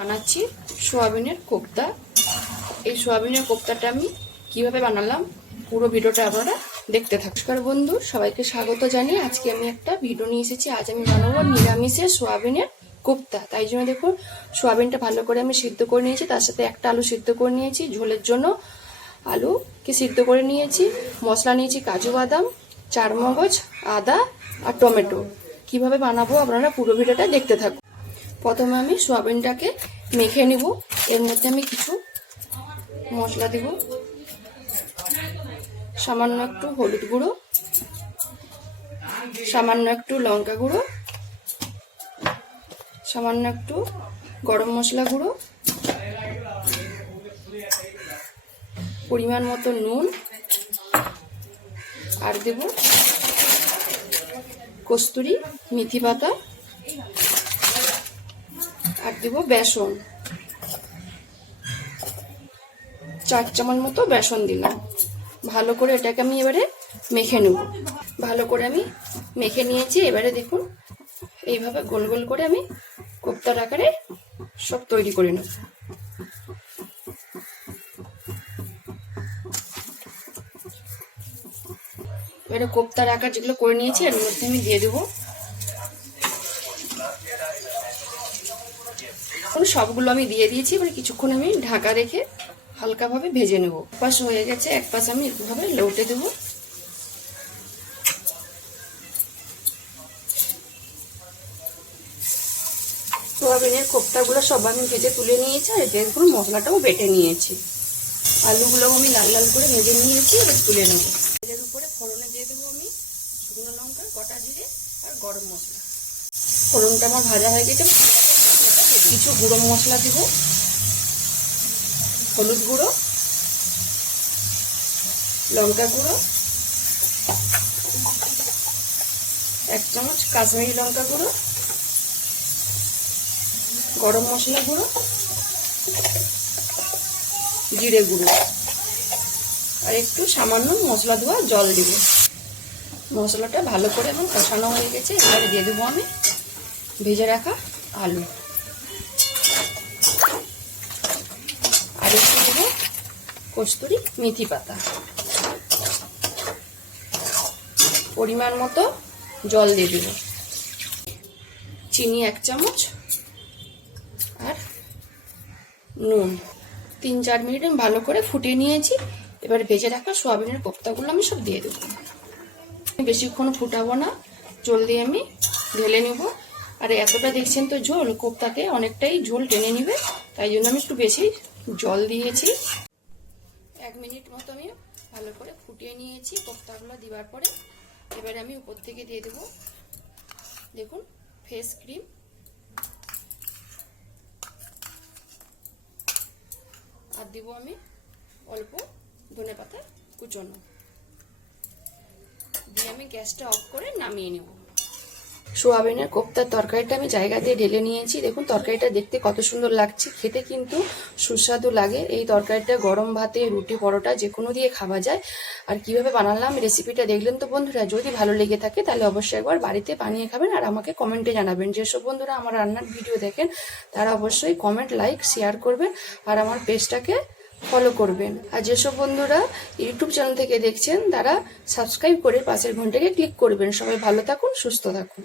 বানাচ্ছি সোয়াবিনের কোপ্তা। এই সোয়াবিনের কোপ্তাটা আমি কীভাবে বানালাম পুরো ভিডিওটা আপনারা দেখতে নমস্কার বন্ধু, সবাইকে স্বাগত জানিয়ে আজকে আমি একটা ভিডিও নিয়ে এসেছি। আজ আমি বানাবো নিরামিষে সোয়াবিনের কোপ্তা। তাই জন্য দেখুন, সোয়াবিনটা ভালো করে আমি সিদ্ধ করে নিয়েছি। তার সাথে একটা আলু সিদ্ধ করে নিয়েছি, ঝোলের জন্য আলুকে সিদ্ধ করে নিয়েছি। মশলা নিয়েছি কাজু বাদাম চার মগজ আদা আর টমেটো। কীভাবে বানাবো আপনারা পুরো ভিডিওটা দেখতে থাকুন। প্রথমে আমি সোয়াবিনটাকে মেখে নিব। এর মধ্যে আমি কিছু মশলা দেব। সামান্য একটু হলুদ গুঁড়ো। সামান্য একটু লঙ্কা গুঁড়ো। সামান্য একটু গরম মশলা গুঁড়ো। পরিমাণ মতো নুন। আর দেব কস্তুরি, মেথি পাতা। আর দেব বেসন। চার চামচ মতো বেসন দিলাম। ভালো করে এটাকে আমি এবারে মেখে নেব। ভালো করে আমি মেখে নিয়েছি। এবারে দেখুন, এইভাবে গোল গোল করে আমি কোপ্তার আকারে সব তৈরি করে নেব। এবারে কোপ্তার আকার যেগুলো করে নিয়েছি, এর মধ্যে আমি দিয়ে দেবো এখন সবগুলো আমি দিয়ে দিয়েছি, এবার কিছুক্ষণ আমি ঢাকা রেখে হালকাভাবে ভেজে নেব। পাশ হয়ে গেছে, এক পাশ আমি এভাবে লৌটে দেবো। সোয়াবিনের কোপ্তাগুলো সব আমি ভেজে তুলে নিয়েছি, আর দেখুন মশলাটাও বেটে নিয়েছি। আলুগুলো আমি লাল লাল করে ভেজে নিয়েছি, এবার তুলে নেব। এর উপরে ফোড়নে দিয়ে দেবো আমি শুকনো লঙ্কা গোটা জিরে আর গরম মশলা। ফোড়নটা আমার ভাজা হয়ে গেছে কিছু গুঁড়ো মশলা দিব। হলুদ গুঁড়ো, লঙ্কা গুঁড়ো, এক চামচ কাশ্মীরি লঙ্কা গুঁড়ো, গরম মশলা গুঁড়ো, জিরে গুঁড়ো। আর একটু সামান্য মশলা দেওয়া জল দিব। মশলাটা ভালো করে এবং কষানো হয়ে গেছে। এবারে দিয়ে দেবো আমি ভেজে রাখা আলু। আর একটু দেবো কস্তুরি মেথি পাতা। পরিমাণ মতো জল দিয়ে দেব। চিনি এক চামচ আর নুন। তিন চার মিনিট আমি ভালো করে ফুটিয়ে নিয়েছি। এবার ভেজে রাখা সোয়াবিনের কোপ্তাগুলো আমি সব দিয়ে দেবো। বেশিক্ষণ ফুটাবো না। জলদি আমি ঢেলে নেব। আর এতটা দেখছেন তো ঝোল, কোপ্তাতে অনেকটাই ঝোল টেনে নিবে। তাই জন্য আমি একটু বেশি জল দিয়েছি। এক মিনিট মতো আমি ভালো করে ফুটিয়ে নিয়েছি কোপ্তাগুলো দেওয়ার পরে। এবারে আমি উপর থেকে দিয়ে দেবো। দেখুন ফেস ক্রিম আর দিব আমি অল্প ধনে পাতা কুচনো। দিয়ে আমি গ্যাসটা অফ করে নামিয়ে নেব। সোয়াবিনের কোপ্তার তরকারিটা আমি জায়গা দিয়ে ঢেলে নিয়েছি। দেখুন, তরকারিটা দেখতে কত সুন্দর লাগছে। খেতে কিন্তু সুস্বাদু লাগে। এই তরকারিটা গরম ভাতে, রুটি পরোটা যে কোনো দিয়ে খাওয়া যায়। আর কীভাবে বানালাম রেসিপিটা দেখলেন তো বন্ধুরা। যদি ভালো লেগে থাকে তাহলে অবশ্যই একবার বাড়িতে বানিয়ে খাবেন আর আমাকে কমেন্টে জানাবেন। যেসব বন্ধুরা আমার রান্নার ভিডিও দেখেন, তারা অবশ্যই কমেন্ট, লাইক, শেয়ার করবেন আর আমার পেজটাকে ফলো করবেন। আর যেসব বন্ধুরা ইউটিউব চ্যানেল থেকে দেখছেন, তারা সাবস্ক্রাইব করে পাশের ঘন্টাকে ক্লিক করবেন। সবাই ভালো থাকুন, সুস্থ থাকুন।